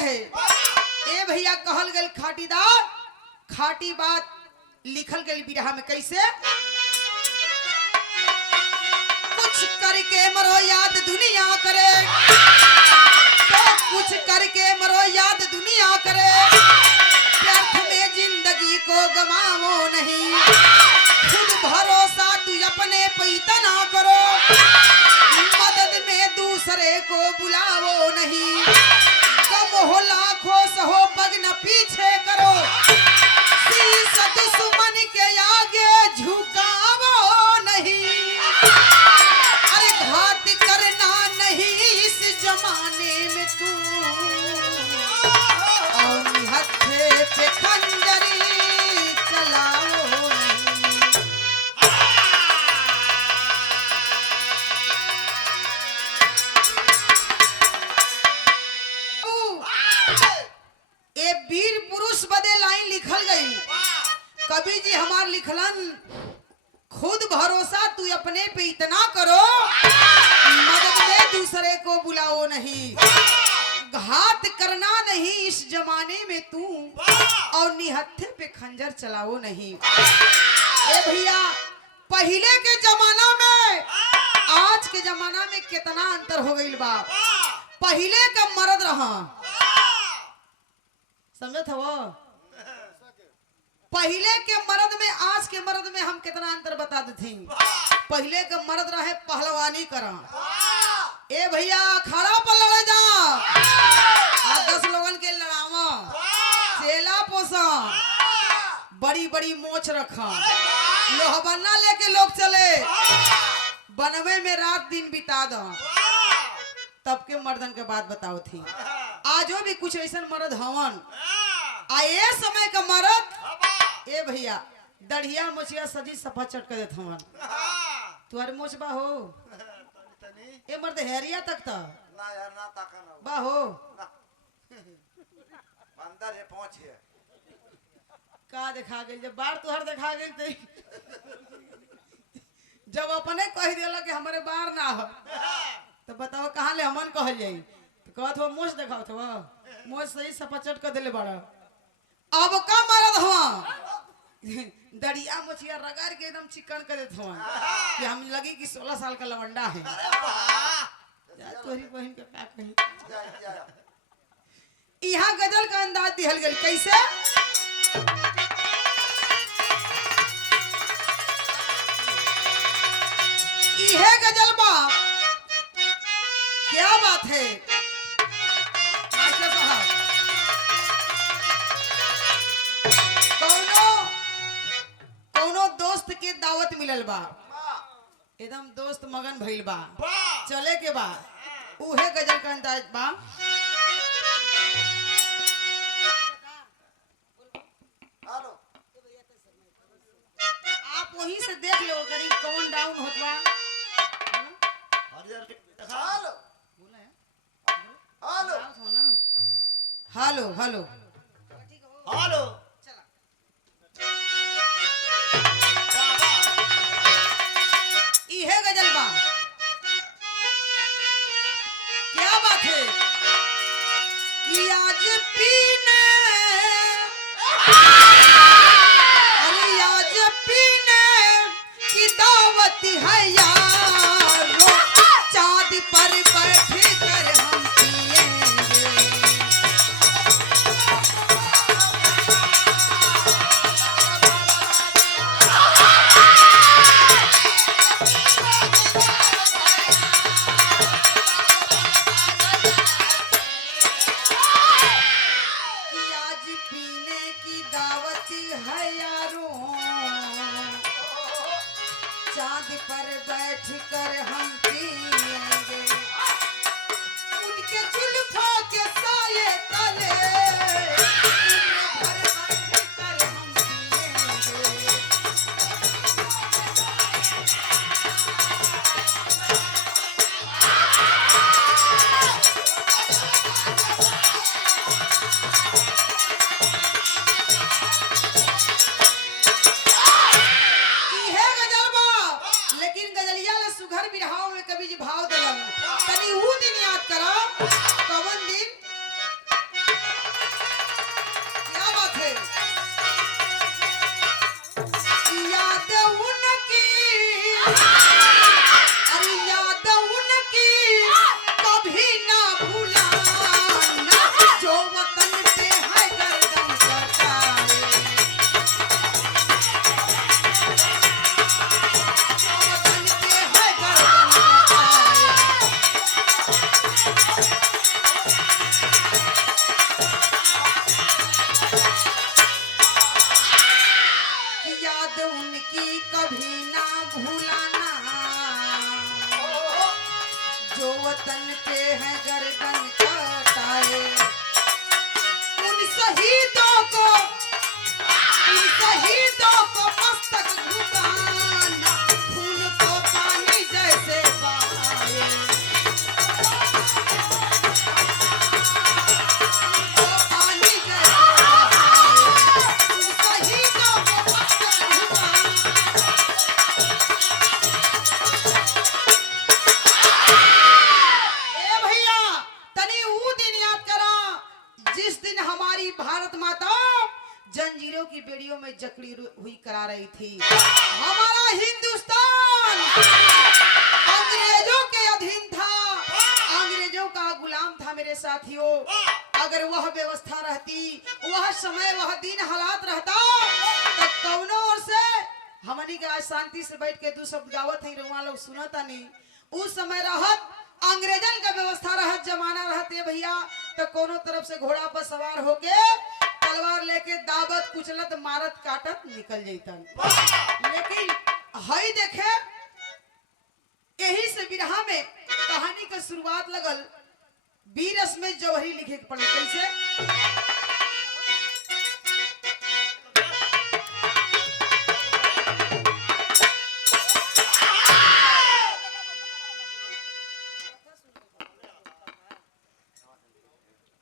है। ए भैया कहल गल खाटीदार खाटी बात लिखल गल बिरहा में कैसे कुछ करके मरो याद दुनिया करे, तो कुछ करके मरो याद दुनिया करे, व्यर्थ में जिंदगी को गवाओ नहीं, खुद भरोसा तू अपने पे इतना करो, मदद में दूसरे को बुलाओ नहीं, कम हो लाखों सहो पग न पीछे करो, शीश दुश्मन के आगे झुकाओ नहीं, अरे घात करना नहीं इस जमाने में तू, और हत्थे पे खंजरी चलाओ नहीं। ए वीर पुरुष बदे लाइन लिखल गई। कवि जी हमार लिखलन खुद भरोसा तू अपने पे इतना करो, मदद में दूसरे को बुलाओ नहीं, घात करना नहीं इस जमाने में तू, और निहत्थे पे खंजर चलाओ नहीं। ए भैया पहले के जमाना में आज के जमाना में कितना अंतर हो गई बा। पहले का मर्द रहा समझत हो, पहले के मर्द में आज के मर्द में हम कितना अंतर बता देते। पहले के मर्द रहे पहलवानी करा, ए भैया खड़ा पर लड़े जा, 10 लोगन के लड़ावा, चेला पोसा, बड़ी बड़ी मोछ रखा, लोहबन्ना लेके लोग चले, बनवे में रात दिन बिता दो, तब के मर्दन के बात बताओ थी। आजो भी कुछ ऐसा मर्द हवन, आए समय का मर्द ए भैया दढ़िया मोचिया सजी सफा चट कर देत हवन। तुम्हारे मोच बा हो ए मर्द हेरिया तक था ना यार ना ताका ना बा हो अंदर है पहुंच है का देखा गेल जब बार तुहर देखा गेल ते जब अपने कह देला कि हमारे बार ना हो तो बताओ कहां ले हमन कहल जाई, तो कहत हो मोच देखाओ तो मोच सही सफा चट कर देले बड़ा। अब का मरद हुआ दरिया मछिया रगड़ के एकदम चिकन कर देत हुआ कि हम लगी कि 16 साल का लवंडा है। तोहरी बहन के का कही यहाँ गजल का अंदाज दिहल गल कैसे इहे गजल बा, क्या बात है मास्टर साहब। कौनो दोस्त के दावत मिलल बा, एकदम दोस्त मगन भइल बा, चले के बा, उहे गजल का अंदाज बा। आप वहीं से देख लो करीब कौन डाउन होत बा। हेलो हेलो हेलो हेलो इहे गजल बा, क्या बात है कि आज पीने अरे आज पीने की दावत है यारो, चांद पर बैठ कर हम पिएंगे, चांद पर बैठ को इन शहीदों को मस्तक झुकाना, खून को पानी जैसे बहाए, को पानी जैसे बहाए, इन शहीदों को मस्तक झुकाना। ए भैया तनी ऊ दिन याद करा जिस दिन हमारी भारत माता जंजीरों की बेड़ियों में जकड़ी हुई करा रही थी। हमारा हिंदुस्तान अंग्रेजों के अधीन था, अंग्रेजों का गुलाम था मेरे साथियों। अगर वह व्यवस्था रहती, वह समय, वह दिन हालात रहता तो कौनो ओर से हमनी के आज शांति से बैठ के दो शब्द गावत है, रुआ लोग सुनता नहीं। उस समय रहत अंग्रेजन का व्यवस्था रहत, जमाना रहते भैया तो कोनो तरफ से घोड़ा पर सवार होके तलवार लेके दावत कुचलत मारत काटत निकल जैतन। लेकिन हई देखे यही से बिरहा में कहानी का शुरुआत लगल बीरस में जौहरी लिखे के पड़े। कैसे?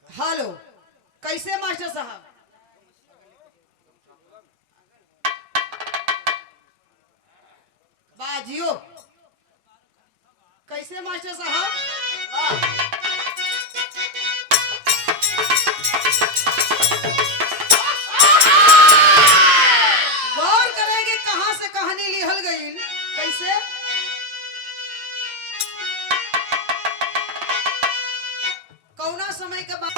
हेलो कैसे मास्टर साहब? बाजियो कैसे मास्टर साहब? गौर करेंगे कहां से कहानी लिहल गई। कैसे? कौना समय के बाद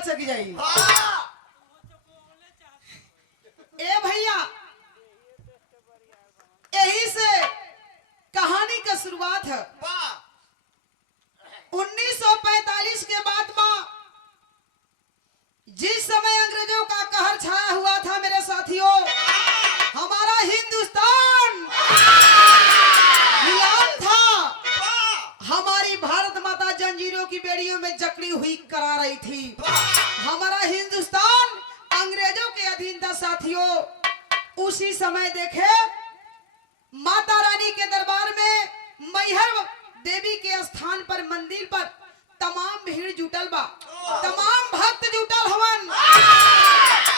सक जाई। ए भैया यही से कहानी का शुरुआत है। 1945 के बाद में जिस समय अंग्रेजों का कहर छाया हुआ था मेरे साथियों, हमारा हिंदुस्तान गुलाम था। हमारी भारत माता जंजीरों की बेड़ियों में जकड़ी हुई करा रही थी। हमारा हिंदुस्तान अंग्रेजों के अधीन था साथियों। उसी समय देखे माता रानी के दरबार में मैहर देवी के स्थान पर मंदिर पर तमाम भीड़ जुटल बा, तमाम भक्त जुटल हवन।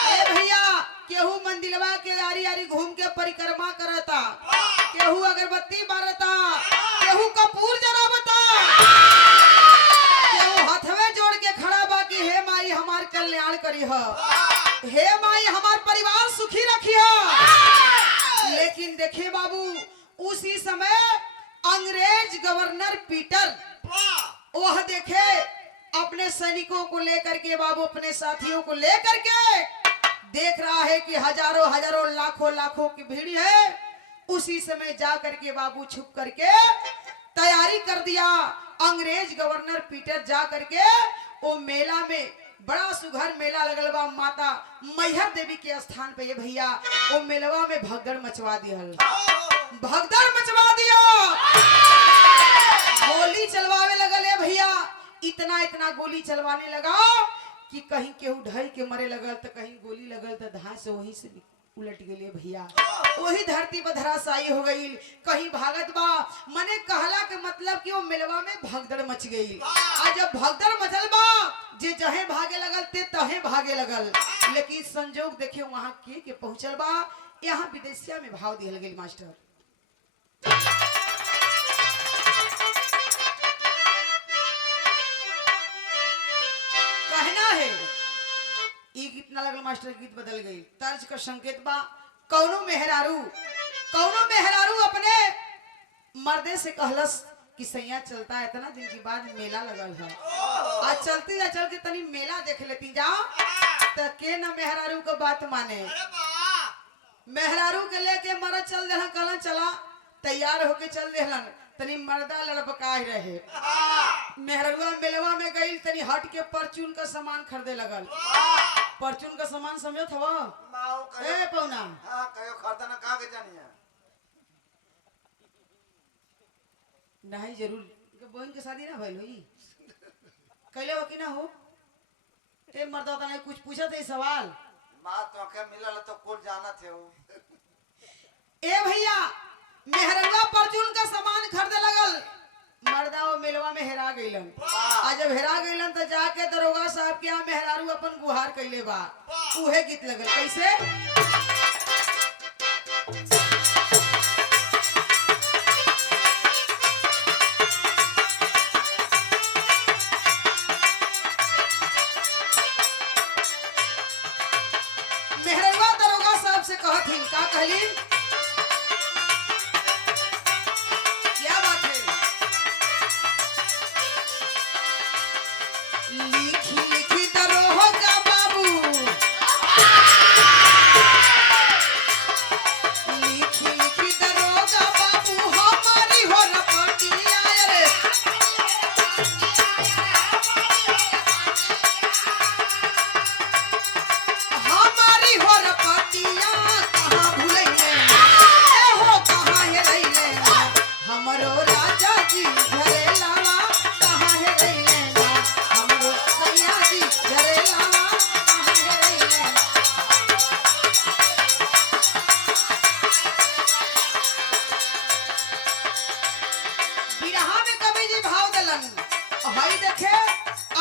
ए भैया केहू मंदिरवा के आरी आरी घूम के परिक्रमा करता, केहू अगरबत्ती बारता, केहू कपूर जरावता, केहू हथवे जोड़ के खड़ा बा कि हे माई हमार कल्याण करी ह, हे माई हमार परिवार सुखी रखी ह। लेकिन देखे बाबू उसी समय अंग्रेज गवर्नर पीटर वह देखे अपने सैनिकों को लेकर के बाबू अपने साथियों को लेकर के देख रहा है कि हजारों हजारों लाखों लाखों की भीड़ है। उसी समय जा करके बाबू छुप करके तैयारी कर दिया। अंग्रेज गवर्नर पीटर जा करके वो मेला में, बड़ा सुघर मेला लगल बा माता मैहर देवी के स्थान पे, ये भैया वो मेलवा में भगदड़ मचवा दिया, भगदड़ मचवा दिया, गोली चलवावे लगल है भैया। इतना इतना गोली चलवाने लगा कि कहीं केहू ढल के मरे लगल, तो कहीं गोली लगल तो धां से वहीं से उलट गेले भैया। वही धरती पर धराशायी हो गई। कहीं भागत बा मने कहला के मतलब कि वो मिलवा में भगदड़ मच गई। आज जब भगदड़ मचल बा जे जहे भागे लगल ते तहे भागे लगल। लेकिन संजोग देखे वहां के पहुंचल बा। यहाँ विदेशिया में भाव दिया गई मास्टर। कहना है ई गीत ना लगल मास्टर, गीत बदल गई। तर्ज का संकेत बा कौनो मेहरारू अपने मर्दे से कहलस कि सैया चलता है इतना दिन के बाद मेला लगल है, आज चलती जा चल के तनी मेला देख लेती जा। तो के ना मेहरारू का बात माने। मेहरारू के लेके मर्द चल देहन, कहलन चला तैयार होके चल देहलन। तनी मर्दा लड़बकाए रहे। मेहरुआ मेलवा में गई, तनी हट के परचून का सामान खरीदे लगल। परचून का सामान समझत हवा ए पौना? हां कयो खरीदना का के जानिया नहीं जरूर के बहन के शादी ना भइल होई कैले हो कि ना हो। ए मर्दा तना कुछ पूछत है सवाल मां तो के मिलल तो कुल जाना थे वो। ए भैया मेहरुआ परचून का सामान खरीदे लगल। मर्दा वो मेलवा में हेरा गईलन। आज जब हेरा गईलन तो जाके दरोगा साहब के यहाँ मेहरारू अपन गुहार कैले बा। उहे गीत लगल कैसे? मेहरुआ दरोगा साहब से कहथिन का कहली?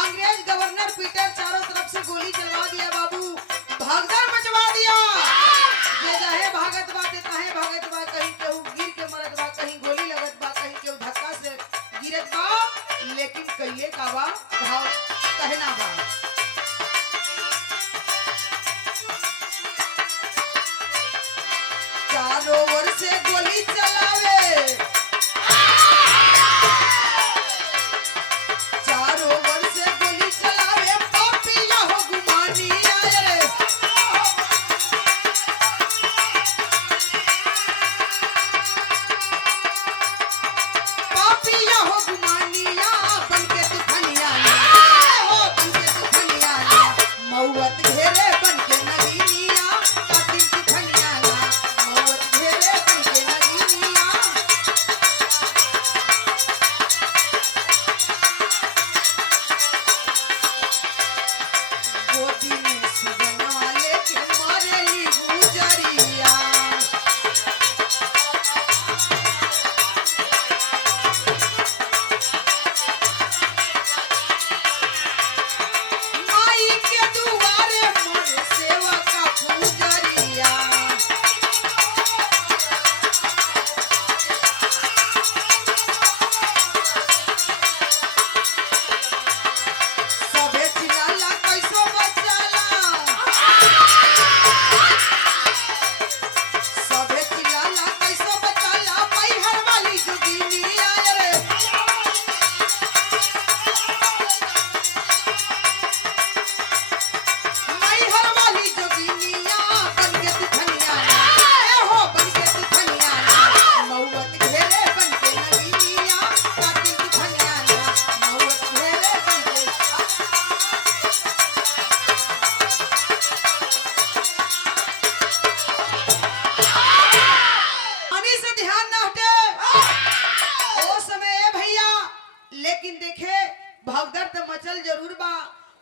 अंग्रेज गवर्नर पीटर चारों तरफ से गोली चलवा दिया बाबू, भगदड़ मचवा दिया। जे जहे भागत बा ते तहे भागत बा, कहीं केहू गिर के मरत बा, कहीं गोली लगत बा, कहीं केहू धक्का से गिरत बा। लेकिन कइले का बा भाव कहना बा। चारों ओर से गोली चलावे,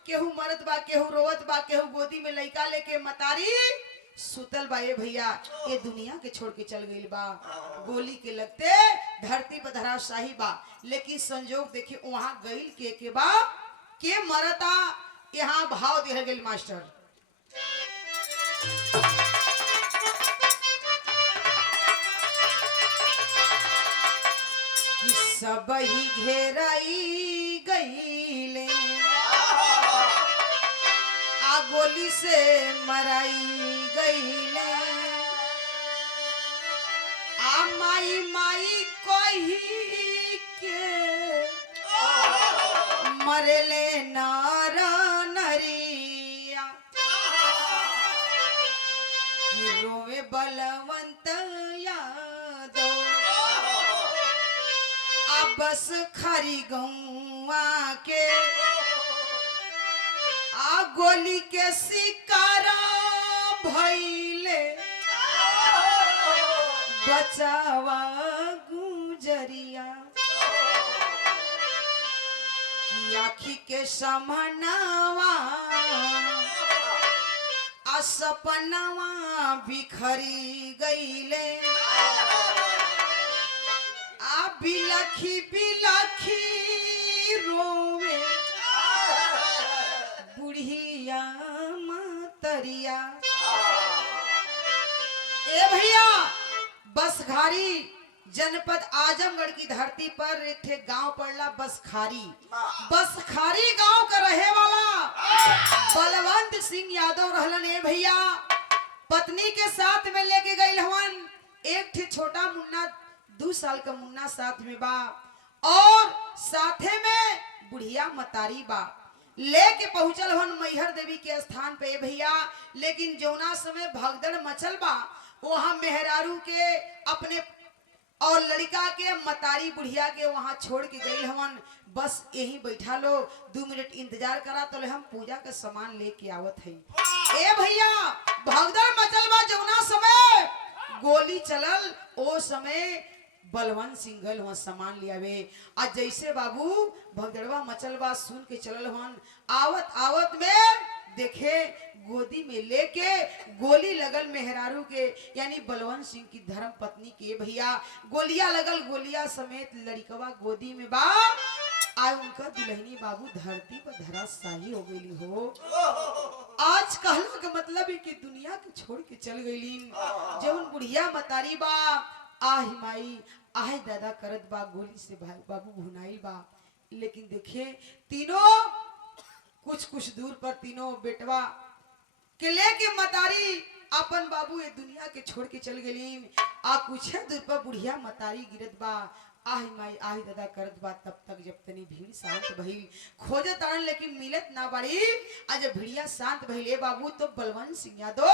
केहू मरत बा, केहू रोवत बा, केहू गोदी में लइका लेके मतारी सुतल बा ये भैया ये दुनिया के छोड़ के चल गई बा। गोली के लगते धरती पर धराशाही बा, लेकिन संजोग देखिए वहां गईल के बा के मरता। यहाँ भाव दिया गई मास्टर कि सब ही घेराई गईले आ गोली से मराई गईले आ माई माई कही के मरले नार नरिया रोवे बलवंत यादव आ बस खरी गौआ के आ गोली के शिकारा भइले बचावा गुजरिया की आखी के समनवा आ सपनवा बिखरी गईले आ बिलखी बिलखी रोवे बुढ़िया मतरिया। ए भैया बसखारी जनपद आजमगढ़ की धरती पर एक ठे गांव पड़ला बसखारी। बसखारी गांव का रहे वाला बलवंत सिंह यादव रहलन। ए भैया पत्नी के साथ में लेके गई हवन एक ठे छोटा मुन्ना 2 साल का मुन्ना साथ में बा और साथे में बुढ़िया मतारी बा। लेके पहुंचल हन मैहर देवी के स्थान पे भैया, लेकिन जौना समय भगदड़ मचल बा वहां मेहरारू के अपने और लड़का के मतारी बुढ़िया के वहां छोड़ के गई हवन। बस यही बैठा लो 2 मिनट इंतजार करा तो हम पूजा का सामान लेके आवत है। ए भैया भगदड़ मचल बा जौना समय गोली चलल ओ समय बलवंत सिंह गल वहां सामान लियावे। आज जैसे बाबू भगदड़वा मचल बा सुन के चलल हन आवत आवत में देखे गोदी में लेके गोली लगल मेहरारू के यानी बलवंत सिंह की धर्म पत्नी के भैया गोलियां लगल। गोलियां समेत लड़कवा गोदी में बा आज उनका दुल्हनी बाबू धरती पर धराशायी हो गई हो। आज कहला का मतलब है कि दुनिया के छोड़ के चल गई जब बुढ़िया मतारी बा आह माई आह दादा करत बा गोली से भाई बाबू भुनाइल बा। लेकिन देखे तीनों कुछ दूर पर तीनों बेटवा के लेके मतारी अपन बाबू ये दुनिया के छोड़ के चल गई। आ कुछ दूर पर बुढ़िया मतारी गिरत बा आह माई आह दादा करत बा। तब तक जब तनी भीड़ शांत भइल खोजे तारन लेकिन मिलत ना बाड़ी। आज जब भीड़िया शांत भइले बाबू तो बलवंत सिंह यादव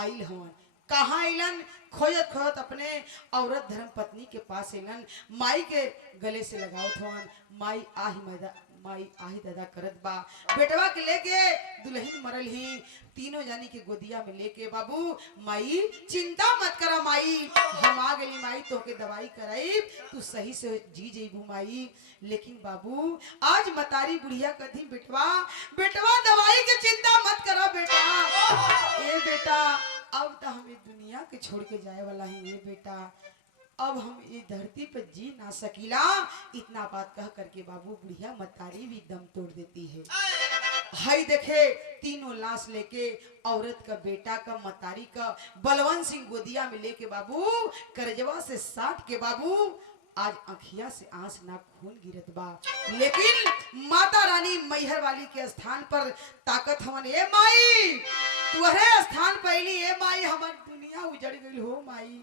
आइल हवन। कहाँ आइलन खोजत खोजत अपने औरत धर्म पत्नी के पास आइलन। माई के गले से लगावत हवन माई आही दादा करत बा। बेटवा के लेके दुल्हन मरल ही तीनों जानी के गोदिया में लेके बाबू माई चिंता मत करा माई हम आ गई माई तो के दवाई कराई तू सही से जी जेबू माई। लेकिन बाबू आज मतारी बुढ़िया कथी बेटवा बेटवा दवाई के चिंता मत करा बेटा। ए बेटा अब तो हमें दुनिया के छोड़ के जाए वाला है। ये बेटा अब हम ये धरती पर जी ना सकीला। इतना बात कह करके बाबू बुढ़िया मतारी भी दम तोड़ देती है। हाय देखे तीनों लाश लेके औरत का बेटा का मतारी का बलवंत सिंह गोदिया में लेके बाबू करजवा से साट के बाबू आज आँखिया से आंस ना खून गिरत बा। लेकिन माता रानी मैहर वाली के स्थान पर ताकत हवन। ए माई तुहरे स्थान पहली ए माई हमार दुनिया उजड़ गई हो माई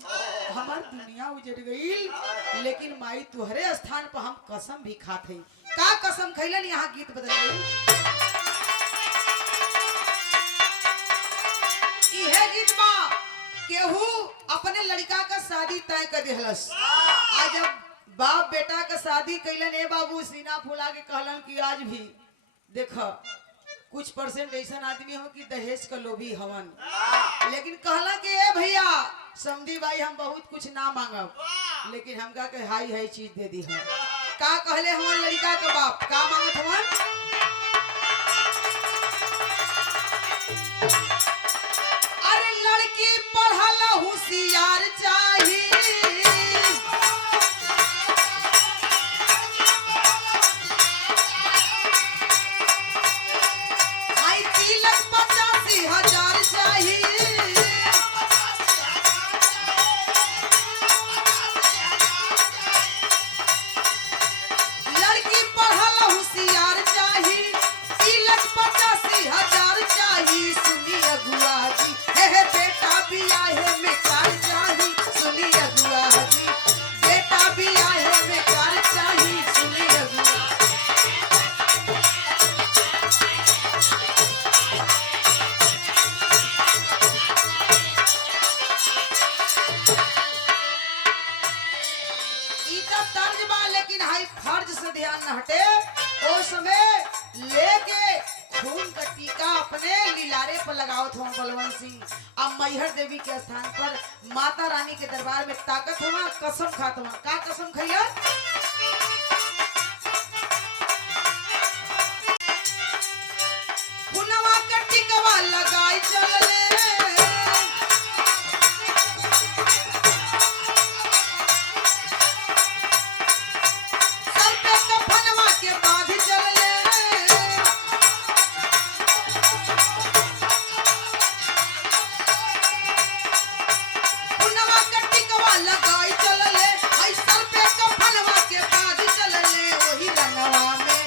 हमार दुनिया उजड़ गई। लेकिन माई तुहरे स्थान पर हम कसम भी खाते का कसम खैलन। यहाँ गीत बदल गई इहे गीत बा केहू अपने लड़का का शादी तय कर देहलस। आज जब बाप बेटा का शादी कैलन ए बाबू सीना फुला के कहलन कि आज भी देखा कुछ परसेंट ऐसा आदमी हो कि दहेज का लोभी हवन। लेकिन कहला कि ए भैया समझी भाई हम बहुत कुछ ना मांगब लेकिन हमका के हाई हाई चीज दे दी है। का कहले हमार लड़का के बाप का मांगत हवन अरे लड़की बा लेकिन हाई फर्ज से ध्यान न हटे। ओ समय लेके खून का टीका अपने लिलारे पर लगावत हुआ बलवंत सिंह। अब मैहर देवी के स्थान पर माता रानी के दरबार में ताकत हुआ, कसम खात हुआ। का कसम खैया? खुनवा का टिकवा लगाई चलले, सर पे कफनवा के बांध चलले, खुनवा का टिकवा लगाई चलले, आई सर पे कफनवा के बांध चलले। वही रंगवा में,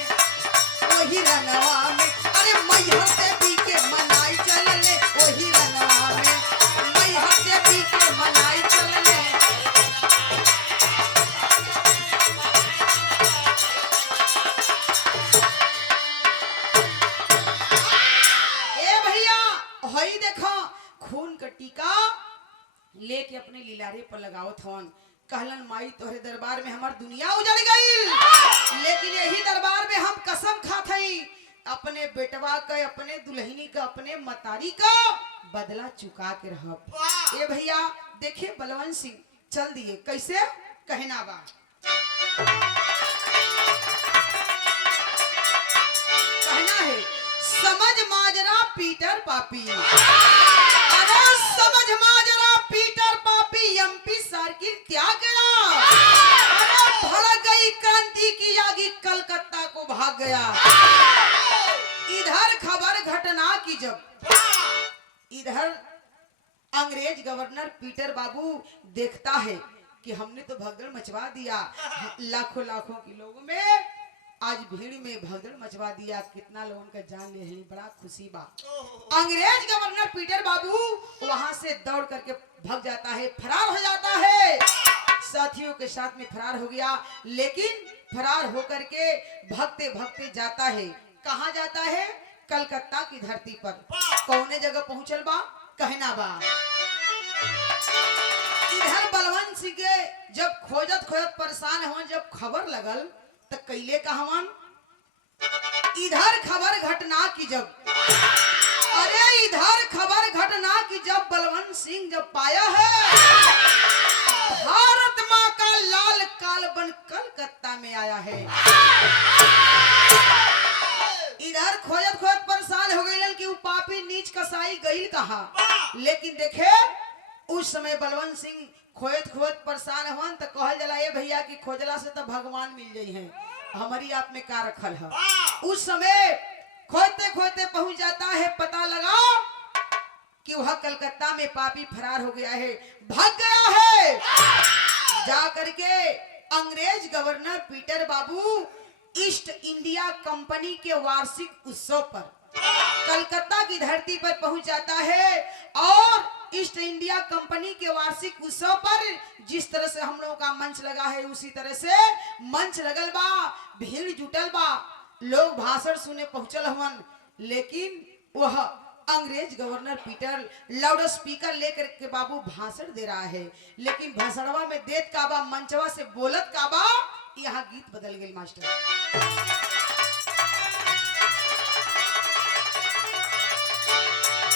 वही रंगवा में, अरे मैहर देवी के मनाई चलले। वही रंगवा में मैहर देवी के मनाई चलले। ए भैया हई देखो खून का टीका लेके अपने लीलारे पर लगावत हवन। कहलन माई तोहरे दरबार में हमार दुनिया उजड़ गई, लेकिन यही दरबार में हम कसम खात हई अपने बेटवा का, अपने दुल्हनी का, अपने मतारी का बदला चुका के रहब। ए भैया देखिए बलवंत सिंह चल दिए। कैसे? कहना बा कहना है, समझ माजरा पीटर पापी, अरे समझ माजरा पीटर पापी, एमपी सर्किल त्याग गया, अरे भड़क गई क्रांति की आगी, कलकत्ता को भाग गया। इधर खबर घटना की जब इधर अंग्रेज गवर्नर पीटर बाबू देखता है कि हमने तो भगदड़ मचवा दिया, लाखों लाखों के लोगों में आज भीड़ में भगदड़ मचवा दिया, कितना लोगों का जान ले हैं, बड़ा खुशी बा। अंग्रेज गवर्नर पीटर बाबू वहां से दौड़ करके भाग जाता है, फरार हो जाता है, साथियों के साथ में फरार हो गया। लेकिन फरार होकर के भगते भगते जाता है, कहाँ जाता है? कलकत्ता की धरती पर। कौने जगह पहुंचल बा? कहना बा इधर बलवंत सिंह के जब खोजत खोजत परेशान हुआ, जब खबर लगल तो कैले कहवन, इधर खबर घटना की जब, अरे इधर खबर घटना की जब बलवंत सिंह जब पाया है, भारत माँ का लाल काल बन कलकत्ता में आया है। इधर खोजत खोजत परेशान हो गई कि वो पापी नीच कसाई गईल कहा। लेकिन देखे उस समय बलवंत सिंह खोजत खोजत परेशान हुआ तो कहल जला ए भैया की खोजला से तो भगवान मिल जाई है, हमारी आप में का रखल है। उस समय खोजते खोजते पहुंच जाता है, पता लगा कि वह कलकत्ता में पापी फरार हो गया है, भाग गया है। जा करके अंग्रेज गवर्नर पीटर बाबू ईस्ट इंडिया कंपनी के वार्षिक उत्सव पर कलकत्ता की धरती पर पहुंच जाता है, और ईस्ट इंडिया कंपनी के वार्षिक उत्सव पर जिस तरह से हम लोगों का मंच लगा है उसी तरह से मंच लगल बा, भीड़ जुटल बा, लोग भाषण सुने पहुंचल हवन। लेकिन वह अंग्रेज गवर्नर पीटर लाउड स्पीकर लेकर के बाबू भाषण दे रहा है, लेकिन भाषणवा में देत का बा, मंचवा से बोलत का बा। यहाँ गीत बदल गई मास्टर।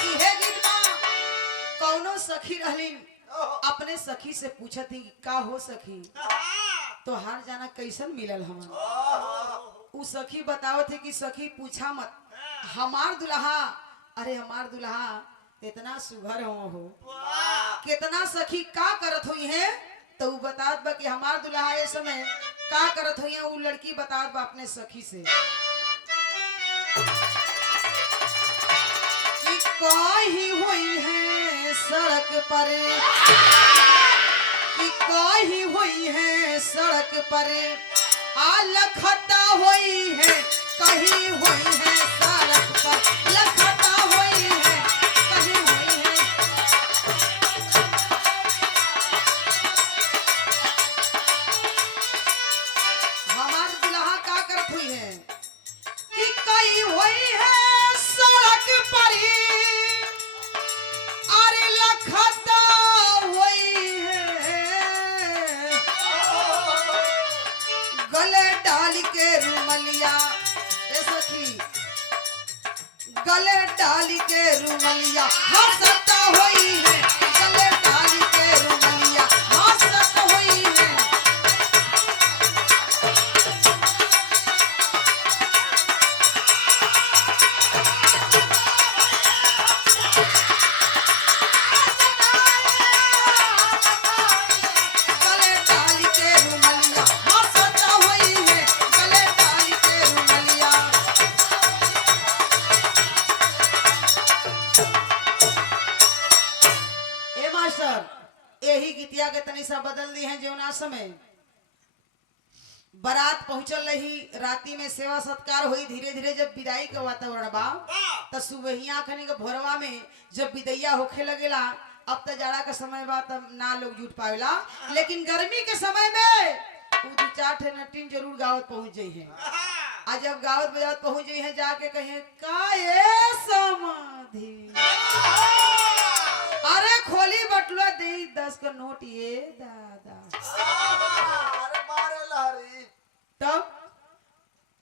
इहे गीत बा, कौनो सखी रहलीन, अपने सखी से पूछत थी का हो सखी तो हार जाना कैसन मिलल हमन। उ सखी बतावत थे कि सखी पूछा मत, हमार दुल्हा, अरे हमार दुल्हा इतना सुघर हो, कितना सखी का करत हुई है, तो बतात बा कि हमार दुल्हा ये समय का करत हुई है। वो लड़की बतात बा अपने सखी से कि कहीं हुई है सड़क पर, कि कहीं हुई है सड़क पर, लखता हुई है, कहीं हुई है सड़क पर, लखता हुई है, कहीं हुई है। हमार दुल्हा का करत हुई है कि कहीं हुई है सड़क पर, अरे लखता हुई है, गले डाल के रुमलिया ए सखी गले डाल के रुमलिया हंसता होई है गले डाल के रुमलिया हंसता होई है गले डाल के रुमलिया हंसता होई है गले डाल के रुमलिया ए मास्टर यही गीतिया के तनी सा बदल दी है जौना समय बारात पहुंचल रही राती में सेवा सत्कार हुई धीरे धीरे जब विदाई का वातावरण बा त सुबहिया खनी के भोरवा में जब विदैया होखे लगेला अब तो जाड़ा का समय बा तब ना लोग जुट पावेला लेकिन गर्मी के समय में उ दू चार ठे नटीन जरूर गावत पहुंच जाई है आज जब गावत बजावत पहुंच जाई है जाके कहे का ये समाधि अरे खोली बटुआ दे 10 का नोट ये दादा अरे मारे लहरी तब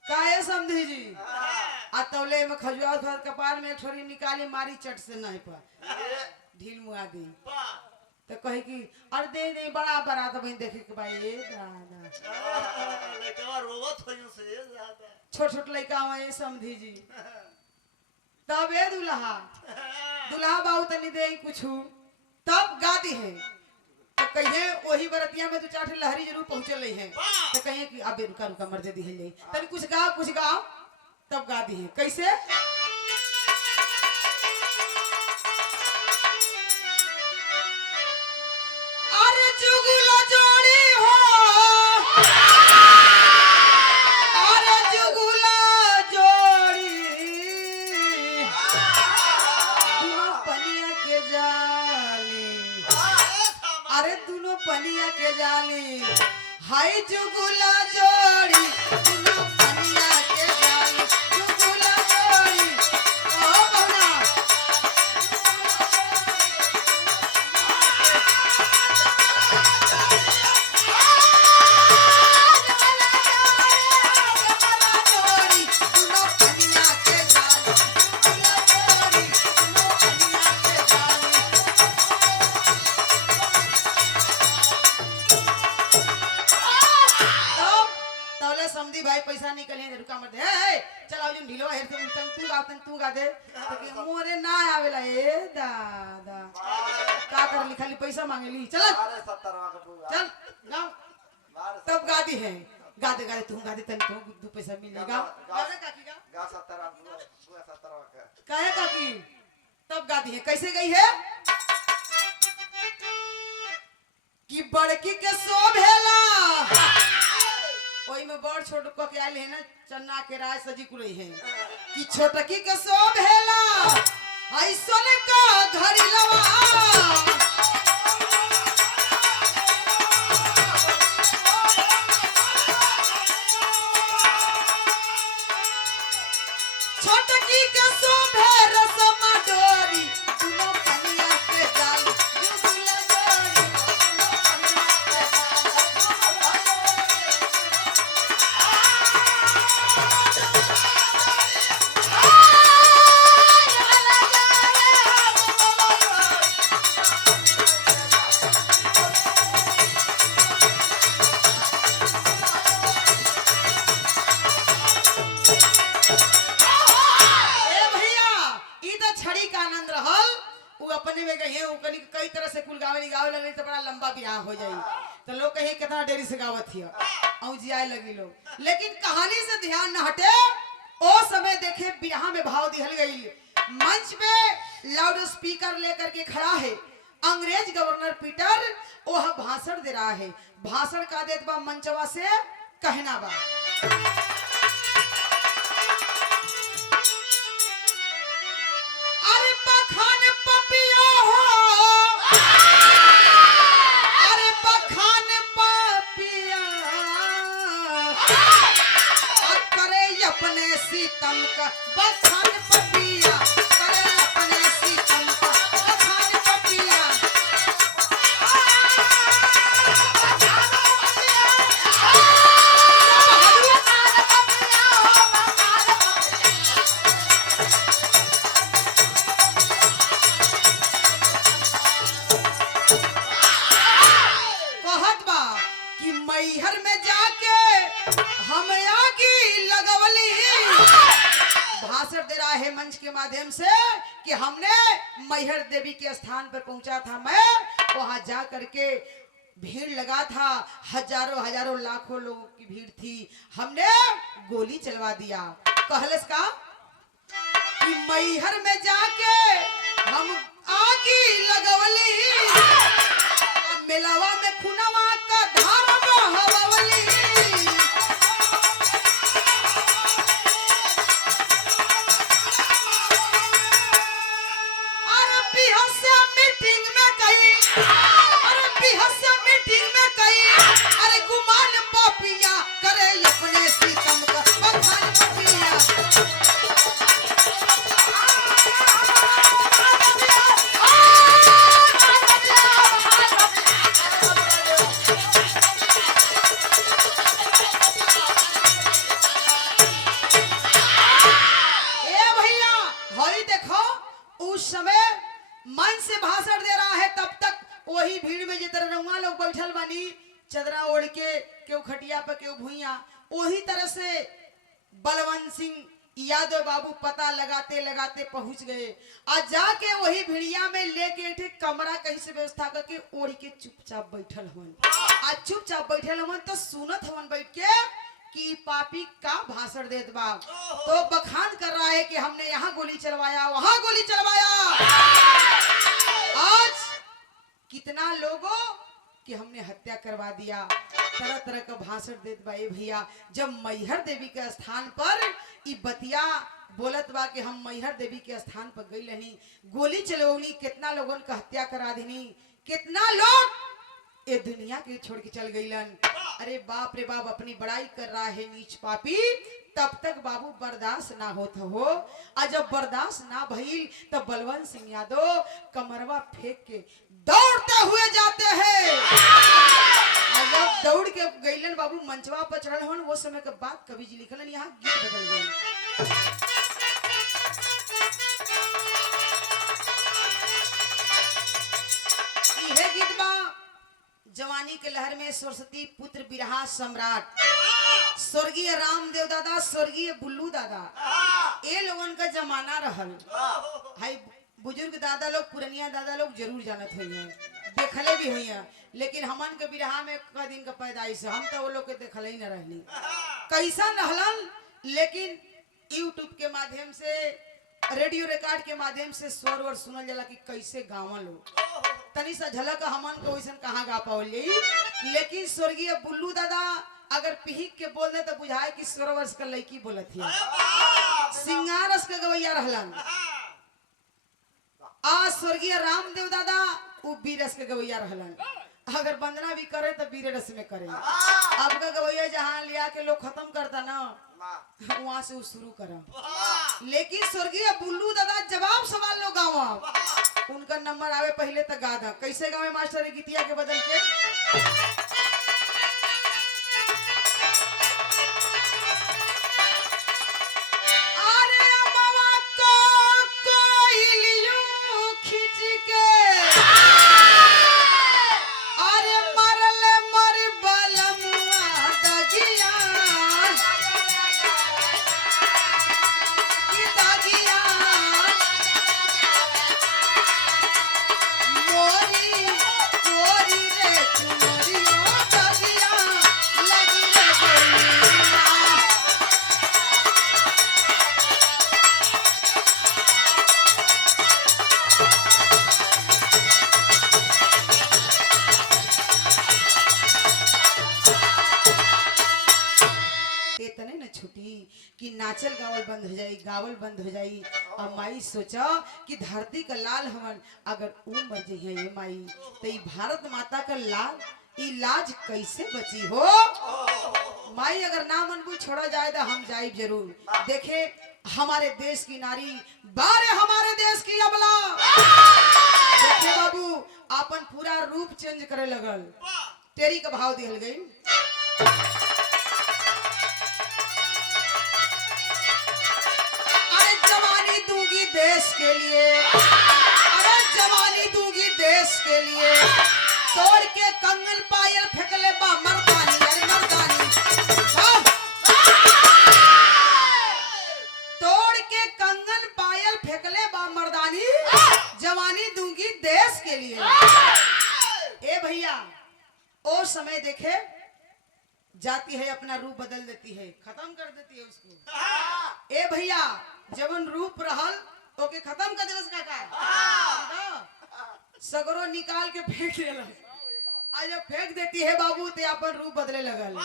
काहे समझी जी आ तौले में खजुआ खर कपार में छोरी निकाली मारी चट से नहीं पर ढील मुआ दी तो कहे कि अरे दे दे बड़ा बरात बहन देखे के भाई ये दादा लड़का रोवत होइयो से ज्यादा छोट छोट लड़का हुए समझी जी तब ए दुल्हा बाबू तनी दे कुछ तब गाती है तो कहिए वही बरतिया में दो चार लहरी जरूर पहुंचल रही है तो कहिए कि अब रुका रुका मर दे दी तनी कुछ गाओ तब गाती है कैसे अरे जुगुला जोड़ी हो अरे जुगुला जोड़ी दोनों पनिया के जाली अरे दोनों पनिया के जाली हाय जुगुला जोड़ी दोनों पनिया के जाली जुगुला जोड़ी ओ बना समझी भाई पैसा निकले रुका मत ए चल आओ ढीलो हेर से तू गा दे तो मोरे ना आवेला ए दादा का कर लिखाली पैसा मांगेली चल मारे 70 का पूरा चल गाओ मारे तब गाती है गाते तू गाते तन तो दो पैसा मिलेगा गाने काकी गा 70 पूरा 70 का काहे काकी तब गाती है कैसे गई है कि बड़की के शोभेला ओई में बड़ छोट को के आइल है ना चन्ना के राय सजी कुरई है कि छोटकी के शोभेला ऐसने का घड़ी लवा छोटकी के शोभे रसमा डोरी दोनों पनिया के जाल जुगुला जोड़ी दोनों पनिया अपने में गए वो कई तरह से कुल गावे लगे तो बड़ा लंबा बियाह हो जाई तो लोग कहे कितना देरी से गावत थी औ जियाए लगी लोग लेकिन कहानी से ध्यान न हटे ओ समय देखे बियाह में भाव दिहल गई मंच पे लाउड स्पीकर लेकर के खड़ा है अंग्रेज गवर्नर पीटर वह भाषण दे रहा है भाषण का देत बा मंचवा से कहना बा अरे पखान पपिया हो अरे पखान पपिया करे अपने सीतम का बखान पपिया करे अपने सीतम का बखान पपिया मंच के माध्यम से कि हमने मैहर देवी के स्थान पर पहुंचा था। मैं वहां जा करके भीड़ लगा था, हजारों हजारों लाखों लोगों की भीड़ थी। हमने गोली चलवा दिया। कहलस का कि मैहर में जाके हम आगी लगवली, मेलावा में खुनवा का धार बहवली। अरे बिहसिया मीटिंग में गई, अरे बिहसिया मीटिंग में गई, अरे गुमान पापिया करे अपने सीतम का बखान पपिया। ए भैया हई देखो, उस समय मन से भाषण दे रहा है, तब तक वही भीड़ में जितना रउआ लोग बैठल बानी चदरा ओढ़ के, केहू खटिया पे केहू भुइया, वही तरह से बलवंत सिंह यादव बाबू पता लगाते लगाते पहुंच गए। आज जाके वही भिड़िया में लेके एक कमरा कहीं से व्यवस्था करके ओढ़ के चुपचाप बैठल हवन। आज चुपचाप बैठल हवन तो सुनत हवन बैठ के कि पापी का भाषण देत बा, तो बखान कर रहा है कि हमने यहाँ गोली चलवाया, वहां गोली चलवाया। आज कितना लोगों कि हमने हत्या करवा दिया, तरह तरह का भाषण देत बा। ए भैया जब मैहर देवी के स्थान पर ई बतिया बोलत बा कि हम मैहर देवी के स्थान पर गई रहनी, गोली चलवनी, कितना लोगन का हत्या करा देनी, कितना लोग ये दुनिया के छोड़ के चल गईलन। अरे बाप रे बाप, अपनी बड़ाई कर रहा है नीच पापी। तब तक बाबू बर्दाश्त ना होत हो, और जब बर्दाश्त ना भइल तब बलवंत सिंह यादव कमरवा फेंक के दौड़ते हुए जाते हैं। और जब दौड़ के गईलन बाबू मंचवा पर चढ़न होन, वो समय के बात कवि जी लिखलन, यहाँ गीत बदल गए। यह गीत बा जवानी के लहर में सरस्वती पुत्र बिरहा सम्राट स्वर्गीय रामदेव दादा, स्वर्गीय बुल्लू दादा, ये लोगन का जमाना रहल। हाय बुजुर्ग दादा लोग, पुरनिया दादा लोग जरूर जानत हुई हैं, देखले भी हुई हैं, लेकिन हमन के बिरहा में क दिन का पैदाइश हम तो वो लोग के देखले ही न रहनी कैसा नहलन। लेकिन यूट्यूब के माध्यम से, रेडियो रिकॉर्ड के माध्यम से स्वर वर सुनल जाला कि कैसे गावन लोग, तनी सा झलक हमन को वैसन कहाँ गा पावल जाई। लेकिन स्वर्गीय बुल्लू दादा अगर पिहिक के बोल दे तो बुझाए कि 16 वर्ष का लड़की बोलत है। सिंगारस के गवैया रहलन। आज स्वर्गीय रामदेव दादा वो बीरस के गवैया रहलन। अगर वंदना भी करे तो बीरे रस में करे। अब का गवैया जहाँ लिया के लोग खत्म करता ना, वहां से वो शुरू करा। लेकिन स्वर्गीय बुल्लू दादा जवाब सवाल लोग गावा, उनका नंबर आवे पहले तक गा दा। कैसे गावे मास्टर गीतिया के बदल के? कि नाचल गावल बंद हो जाई, गावल बंद हो जाई। और माई सोचा कि धरती का लाल हवन अगर ऊ मर जाइए ये माई, तो ये भारत माता का लाल ई लाज कैसे बची हो। माई अगर ना मनबू छोड़ा जाए तो हम जाए जरूर। देखे हमारे देश की नारी, बारे हमारे देश की अबला, देखे बाबू अपन पूरा रूप चेंज करे लगल। तेरी का भाव दिहल गई। देश के लिए, अरे जवानी दूंगी देश के लिए, तोड़ के कंगन पायल फेंकले बा मर्दानी, अरे मर्दानी तोड़ के कंगन पायल अपना रूप बदल देती है, खत्म कर देती है उसको। ए भैया जवन रूप रहल तो के खत्म कर देलस काका, सगरो निकाल के फेंक देलस। आज जब फेंक देती है बाबू ते अपन रूप बदले लगल।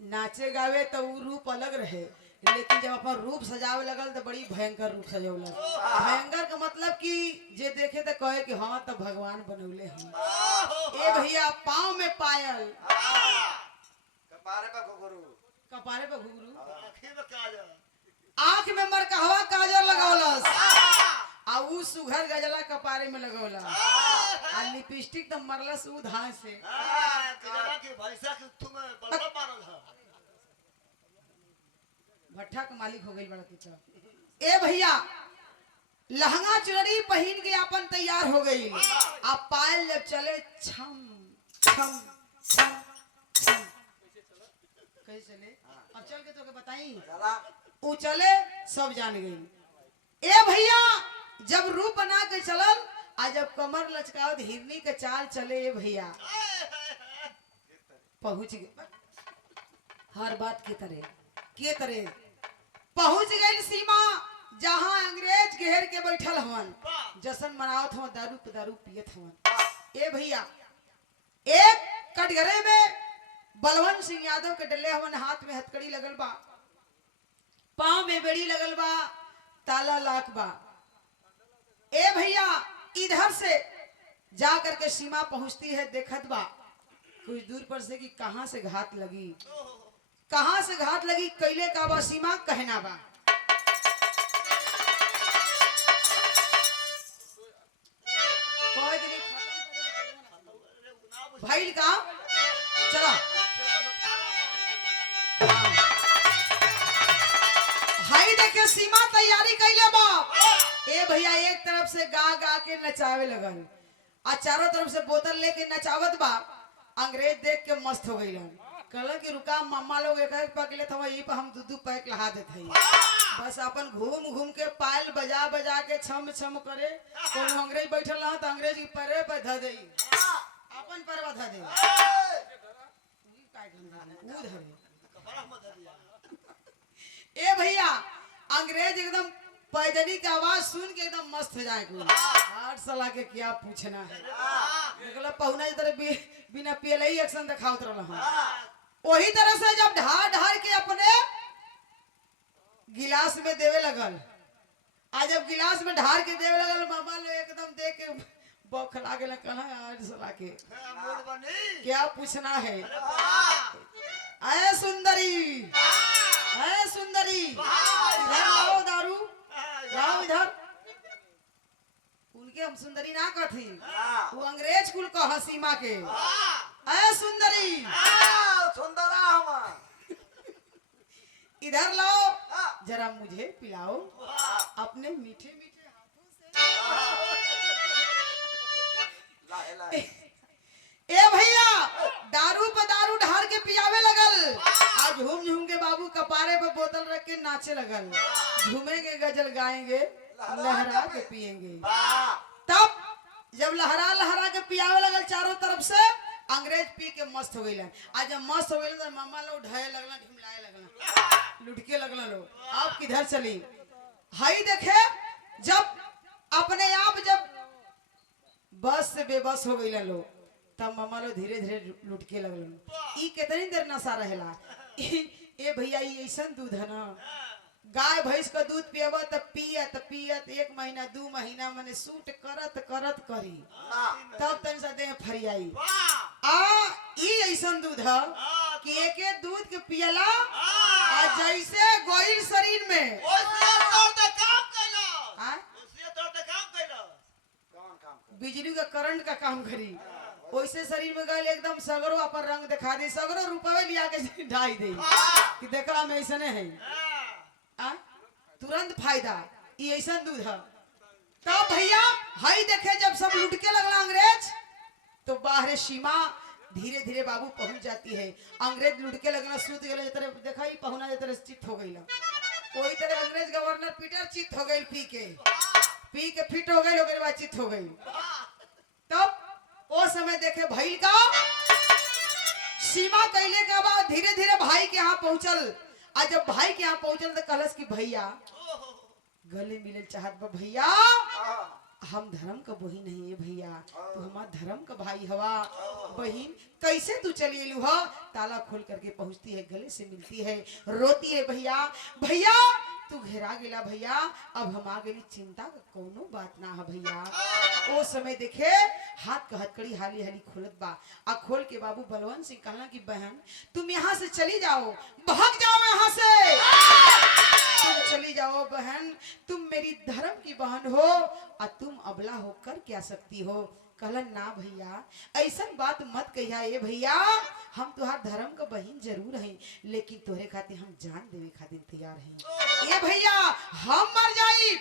नाचे गावे तो वो रूप अलग रहे, लेकिन जब अपन रूप सजावे लगल तो बड़ी भयंकर रूप सजौलस। भयंकर का मतलब कि जे देखे तो कहे कि हाँ तो भगवान बनौले हम। ए भैया पाँव में पायल, कपारे पर घुघरू, कपारे पे घुंघरू, आँखी में काजल, आंख में मरकहवा काजल लगौलस, आ ऊ सुघर गजला कपारे में लगौला, आ लिपस्टिक तो मरलस ऊ धान से। किनारा की भैंसा की उत्थु में बल्ला मारल है। भट्ठा का मालिक हो गई बड़ा तू। ए भैया लहंगा चुनरी पहन के अपन तैयार हो गई, अब पायल जब चले छम छम छम छम, कैसे चले अब चल के तो के बताई, चला ऊ चले सब जान गई। ए भैया जब रूप बना के चलल, आ जब कमर लचकावत हिरनी के चाल चले, ए भैया पहुंच गए हर बात के तरह पहुंच गई सीमा, जहां अंग्रेज घेर के बैठल हवन, जशन मनावत हवन, दारू पे दारू पियत हवन। ए भैया एक कटघरे में बलवंत सिंह यादव के डले हवन, हाथ में हथकड़ी लगल बा, पांव में बेड़ी लगल बा, ताला लाख बा। ए भैया इधर से जा करके सीमा पहुंचती है, देखत बा कुछ दूर पर से कि कहां से घात लगी, कहां से घात लगी, कैले का बा सीमा कहना बा। भाई का चला हाई देखे सीमा तैयारी कैले बा। ए भैया एक तरफ से गा गा के नचावे लगल, आ चारों तरफ से बोतल लेके नचावत बा। अंग्रेज देख के मस्त हो गइलन, कहला कि रुका मम्मा लोग एक एक पैक लेत हवा, यही पर हम दू पैक लहा देत हई। बस अपन घूम घूम के पायल बजा बजा के छम छम करे, कोनो अंग्रेज बैठल रहा तो अंग्रेज की पैरे पे ध देई, अपन परवा ध दे, ऊ धरे। ए भैया अंग्रेज एकदम पैदनी की आवाज सुन के एकदम मस्त हो जाए, आठ साल के क्या पूछना है, मतलब पहुना की तरह बिना पियले ही एक्शन दिखावत रहा। वही तरह से जब ढार ढार के अपने गिलास में देवे लगल, आज जब गिलास में ढार के देवे लगल, मामा लोग एकदम देख के बौखला गेल, कहला आठ साल के क्या पूछना है। अरे सुंदरी, अरे सुंदरी, इधर आओ, दारू लाओ इधर। उनके हम सुंदरी ना कहती, वो अंग्रेज कुल कह सीमा के। अरे सुंदरी, सुंदरा हम इधर लाओ, जरा मुझे पिलाओ अपने मीठे मीठे हाथों से। लाए लाए ए भैया दारू पे दारू ढार के पियावे लगल, आज झूम झूम के बाबू कपारे पे बोतल रख के नाचे लगल, झूमेंगे गजल गाएंगे लहरा के पिएंगे। तब जब लहरा लहरा के पियावे लगल चारों तरफ से, अंग्रेज पी के मस्त हो गइलन। आज जब मस्त हो गइलन तो मामा लोग ढाए लगला, ढिमलाए लगला, लुटके लगला लोग। आप किधर चली हाई देखे, जब अपने आप जब बस से बेबस हो गइलन लोग, तब मामा लोग धीरे धीरे लुटके लगलन। ई कितनी देर नशा रहेला। ए भैया ई ऐसन दूध है ना, गाय भैंस का दूध पियब त पियत पियत 1 महीना 2 महीना मने सूट करत करत करी, तब तन से देह फरियाई। आ ई ऐसन दूध है कि एके दूध के पियला आ जैसे गोइल शरीर में बिजली का करंट का काम करी, वैसे शरीर में गए एकदम सगरो अपन रंग दिखा दे, सगरो रुपये लिया के ढाई दे कि देखा हम ऐसने है, तुरंत फायदा। ये ऐसा दूध है। तब भैया हाई देखे जब सब लुटके लगला अंग्रेज, तो बाहर सीमा धीरे धीरे बाबू पहुंच जाती है। अंग्रेज लुटके लगना सूत गए, देखा ही पहुना तरह चित हो गई, वही तरह अंग्रेज गवर्नर पीटर चित हो गई, पी के फिट हो गई, ओकरे बाद चित हो गई। तब वो समय देखे भइल का सीमा कैले के बाद धीरे धीरे भाई के यहाँ पहुंचल। आज जब भाई के यहाँ पहुंचल तो कहलस कि भैया गले मिले चाहत बा भैया, हम धर्म का बहिन नहीं है भैया, तू हमार धर्म का भाई हवा। बहिन कैसे तू चली एलू हो? ताला खोल करके पहुंचती है, गले से मिलती है, रोती है, भैया भैया तू घेरा गेला भैया, अब हम आ गेली, चिंता का कोनो बात ना है भैया। ओ समय देखे हाथ का हथकड़ी हाली हाली खोलत बा, आ खोल के बाबू बलवंत सिंह कहला कि बहन तुम यहाँ से चली जाओ, भाग जाओ यहाँ से, तुम चली जाओ बहन, तुम मेरी धर्म की बहन हो और तुम अबला होकर क्या सकती हो। कहलन ना भैया ऐसा बात मत कहिया ए भैया, हम तुहार धर्म का बहन जरूर हैं, लेकिन तोहरे खातिर हम जान देवे खातिर तैयार हैं। ए भैया हम मर जाई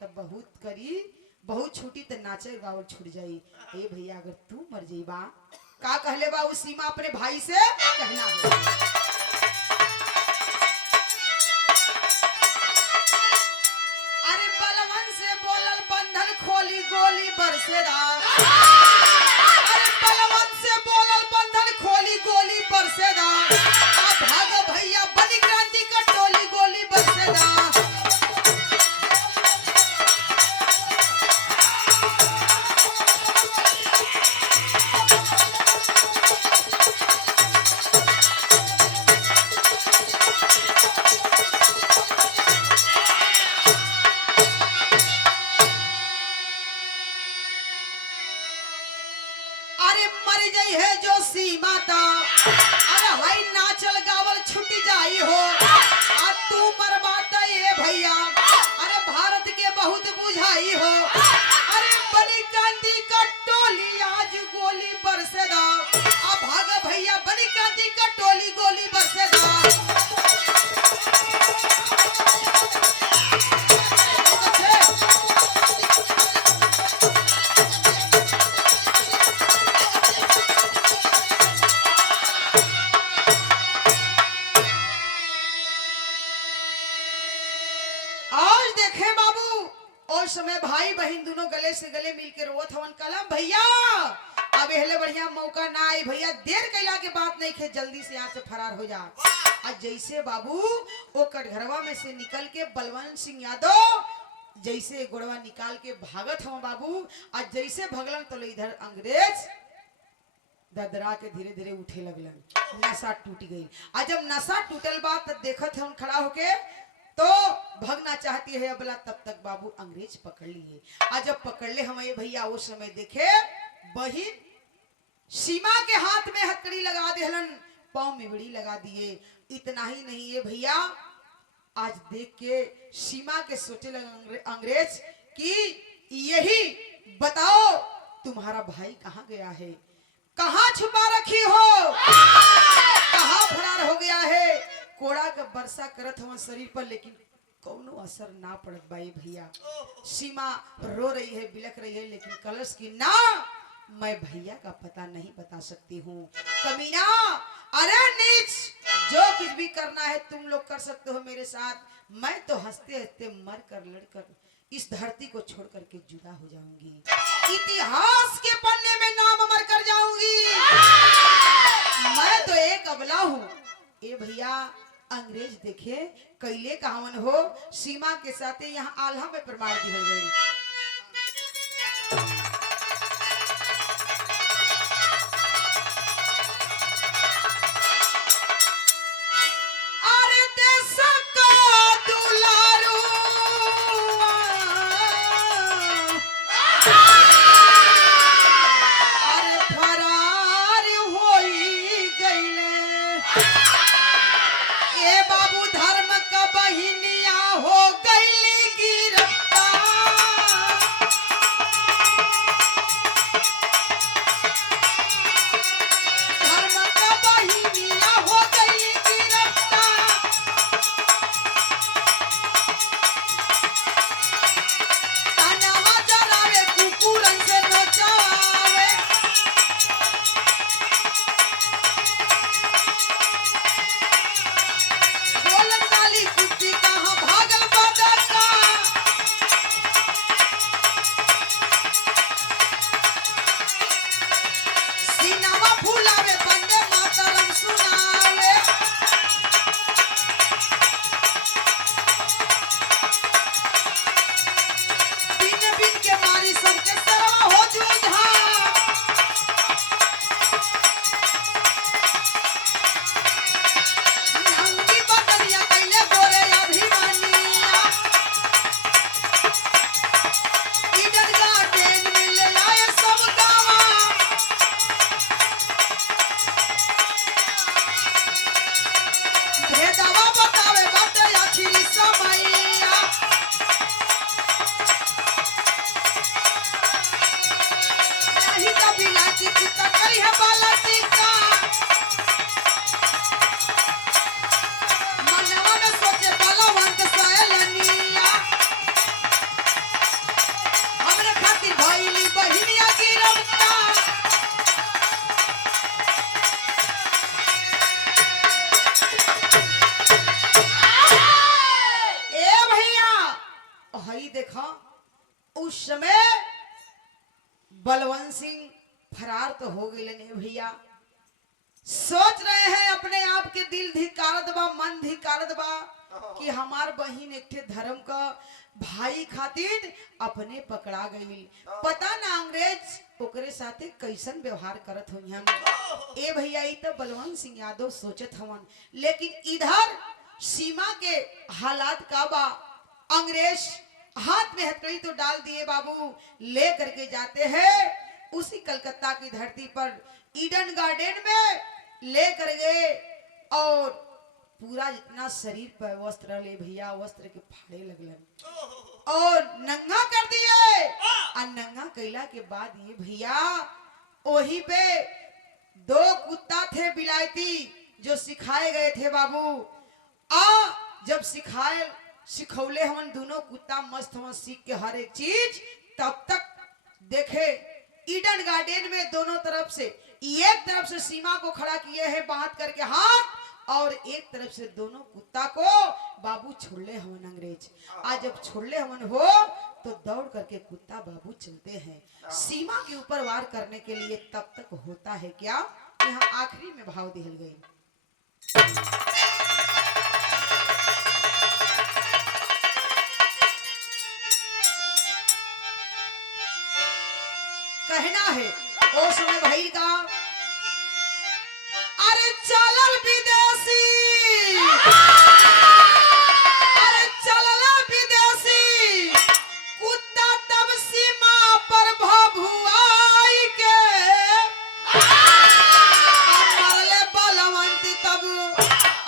तब बहुत करी, बहुत छूटी तो नाचे गावल छूट जाई। ए भैया अगर तू मर जाइबा, का कहले बा उस सीमा अपने भाई से कहना है। खोली गोली बरसेदा, अरे बलवंत से बोलल बंधन खोली गोली बरसेदा, अब भागो भैया बनी क्रांति का टोली गोली बरसेदा। सीमाता अरे हाई नाचल गावल छुटी जाई हो, आ तू मरवाता ये भैया, अरे भारत के बहुत बुझाई हो, अरे बनी क्रांति का टोली आज गोली बरसेदा, आ भाग भैया बनी क्रांति का टोली गोली बरसेदा। समय भाई बहन दोनों गले से गले मिल के रोवत हवन। कलम भैया अब एहले बढ़िया मौका ना आई भैया, देर कैला के बात नहीं खे, जल्दी से यहाँ से फरार हो जा। आज जैसे बाबू वो कटघरवा में से निकल के बलवंत सिंह यादव जैसे गोड़वा निकाल के भागत हवा बाबू, आज जैसे भगलन तो इधर अंग्रेज ददरा के धीरे धीरे उठे लगलन, नशा टूट गई। आज जब नशा टूटल बात तब देखत है खड़ा होके तो भगना चाहती है अबला, तब तक बाबू अंग्रेज पकड़ लिए। आज जब पकड़ ले हमें भैया उस समय देखे बहिन सीमा के हाथ में हथकड़ी लगा देहलन, पांव में बड़ी लगा दिए। इतना ही नहीं है भैया, आज देख के सीमा के सोचे लगे अंग्रेज कि यही बताओ तुम्हारा भाई कहाँ गया है, कहाँ छुपा रखी हो, कहाँ फरार हो गया है। कोड़ा का वर्षा करत हवन शरीर पर, लेकिन कोनो असर ना पड़त बाई भैया। सीमा रो रही है, बिलख रही है, लेकिन कलश की ना मैं भैया का पता नहीं बता सकती हूँ। कमीना अरे नीच, जो कुछ भी करना है तुम लोग कर सकते हो मेरे साथ, मैं तो हंसते हंसते मर कर लड़कर इस धरती को छोड़ करके जुदा हो जाऊंगी, इतिहास के पन्ने में नाम अमर कर जाऊंगी। मैं तो एक अबला हूँ। ए भैया अंग्रेज देखे कैले कहावन हो, सीमा के साथ यहाँ आल्हा में प्रमाण दी हो गई। कुत्ती कहाँ देखा उस समय बलवंत सिंह फरार तो हो गए ने भैया। सोच रहे हैं अपने आप के दिल धिकारत बा, मन धिकारत बा कि हमार बहिन एक ठे धर्म का भाई खातिर अपने पकड़ा गई। पता ना अंग्रेज ओकरे साथे कैसन व्यवहार करत होइहन। ए भैया ई तो बलवंत सिंह यादव सोचत हवन, लेकिन इधर सीमा के हालात का बा। अंग्रेज हाथ में हथकड़ी तो डाल दिए बाबू, ले करके जाते हैं उसी कलकत्ता की धरती पर ईडन गार्डन में ले कर गए और पूरा जितना शरीर पर वस्त्र ले भैया वस्त्र के फाड़े लगलन और नंगा कर दिए। और नंगा कैला के बाद ये भैया वही पे 2 कुत्ता थे बिलायती जो सिखाए गए थे बाबू। जब सिखौले हमन दोनों कुत्ता मस्त हम सीख के हर एक चीज, तब तक देखे ईडन गार्डन में दोनों तरफ से एक तरफ से सीमा को खड़ा किए हैं बांध करके हाथ, और एक तरफ से दोनों कुत्ता को बाबू छोड़ले हवन अंग्रेज। आज जब छोड़ले हवन हो तो दौड़ करके कुत्ता बाबू चलते हैं सीमा के ऊपर वार करने के लिए। तब तक होता है क्या, यहाँ आखिरी में भाव दिहल गई। कहना है ओ समय भाई का, अरे चलल विदेशी, अरे चलल विदेशी कुत्ता तब सीमा पर भभुआई के मरले बलवंत तब,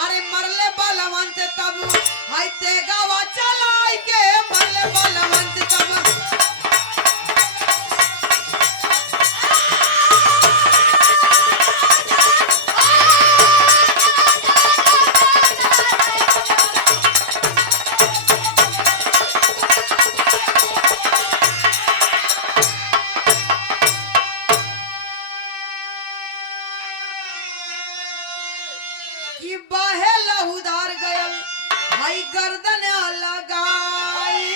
अरे मरले बलवंत तब हाय ते गावा चलाई के मरले बलवंत तब। कि बहे लहुदार गयल भाई गर्दन लगाई,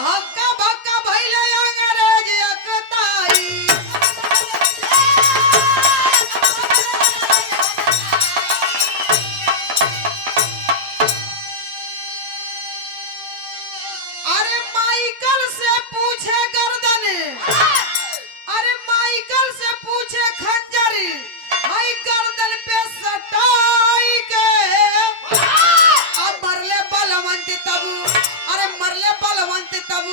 हक्का भक्का भइले अंग्रेज अकताई। अरे माइकल से पूछे गर्दन, अरे माइकल से पूछे खंजर हाय गर्दन पे सटाई के अब मरले बलवंत तब, अरे मरले बलवंत तब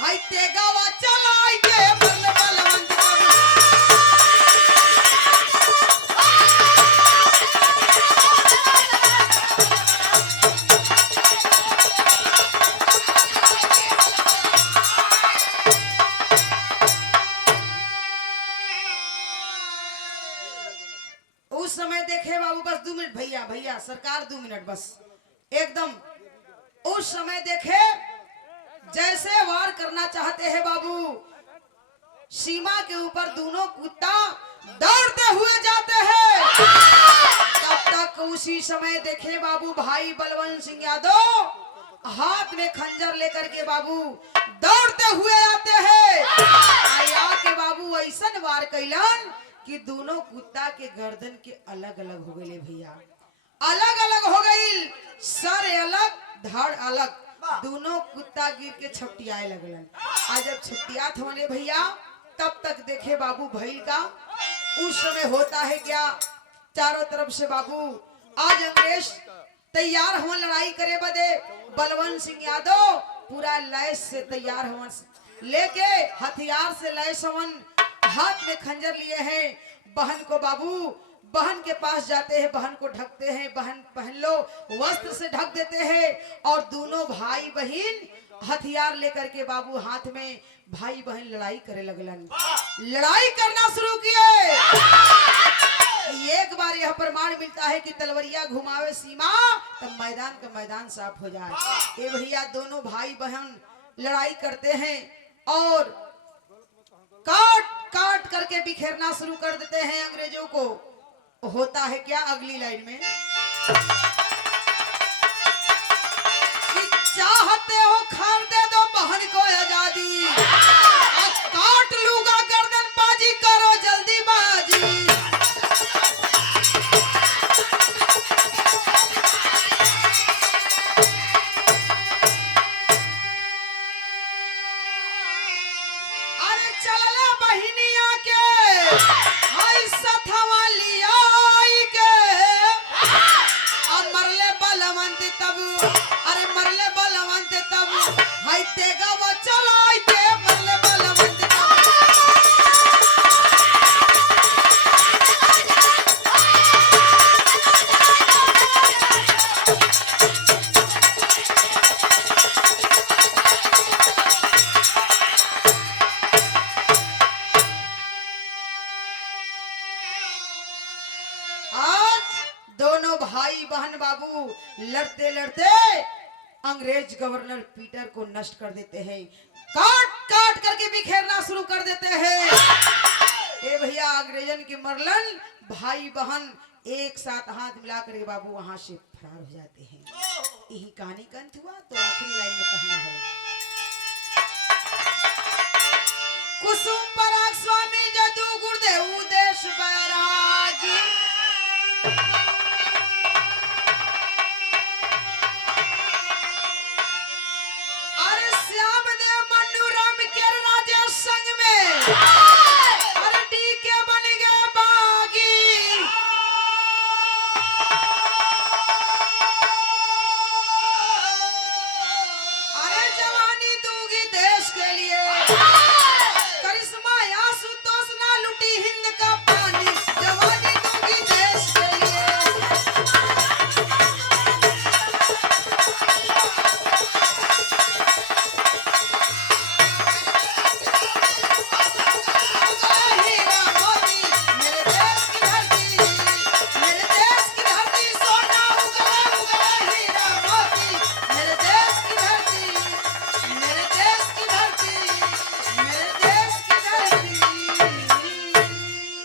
हाय तेगावा चलाई के मरले बलवंत तब। उस समय देखे बाबू बस 2 मिनट भैया, भैया सरकार 2 मिनट बस एकदम। उस समय देखे जैसे वार करना चाहते हैं बाबू, सीमा के ऊपर दोनों कुत्ता दौड़ते हुए जाते हैं। तब तक उसी समय देखे बाबू भाई बलवंत सिंह यादव हाथ में खंजर लेकर के बाबू दौड़ते हुए आते हैं। आया के बाबू ऐसन वार कैलन कि दोनों कुत्ता के गर्दन के अलग अलग हो गए भैया, अलग अलग हो गई, सर अलग धड़ अलग, दोनों कुत्ता गिर के छपटियाए लगलन। आज जब छपटियात होने भैया तब तक देखे बाबू भैल का उस समय होता है क्या, चारों तरफ से बाबू आज अंग्रेज तैयार हो लड़ाई करे बदे। बलवंत सिंह यादव पूरा लैस से तैयार हो लेके हथियार से लैस हवन, हाथ में खंजर लिए हैं। बहन को बाबू बहन के पास जाते हैं, बहन को ढकते हैं, बहन पहन लो वस्त्र से ढक देते हैं और दोनों भाई बहन हथियार लेकर के बाबू हाथ में भाई बहन लड़ाई करे लगलन। लड़ाई करना शुरू किए। एक बार यह प्रमाण मिलता है कि तलवरिया घुमावे सीमा तब मैदान का मैदान साफ हो जाए। ये भैया दोनों भाई बहन लड़ाई करते हैं और काट काट करके बिखेरना शुरू कर देते हैं अंग्रेजों को। होता है क्या अगली लाइन में, चाहते हो खान दे दो बहन को आजादी, काट लूंगा गर्दन बाजी करो जल्दी बाजी। अरे चलला बहिनिया के हाय सथवा लिया के मरले बलवंत तब, अरे मरले बलवंत तब हाय तेगा वो चलाई के मरले बलवंत तब। आज दोनों भाई बहन बाबू लड़ते लड़ते अंग्रेज गवर्नर पीटर को नष्ट कर देते हैं, काट काट करके बिखेरना शुरू कर देते हैं। ए भैया अंग्रेजन के मरलन भाई बहन एक साथ हाथ मिला करके बाबू वहां से फरार हो जाते हैं। यही कहानी का अंत हुआ। तो आखिरी लाइन में कहना है, कुसुम पराग स्वामी जदू गुरुदेव देश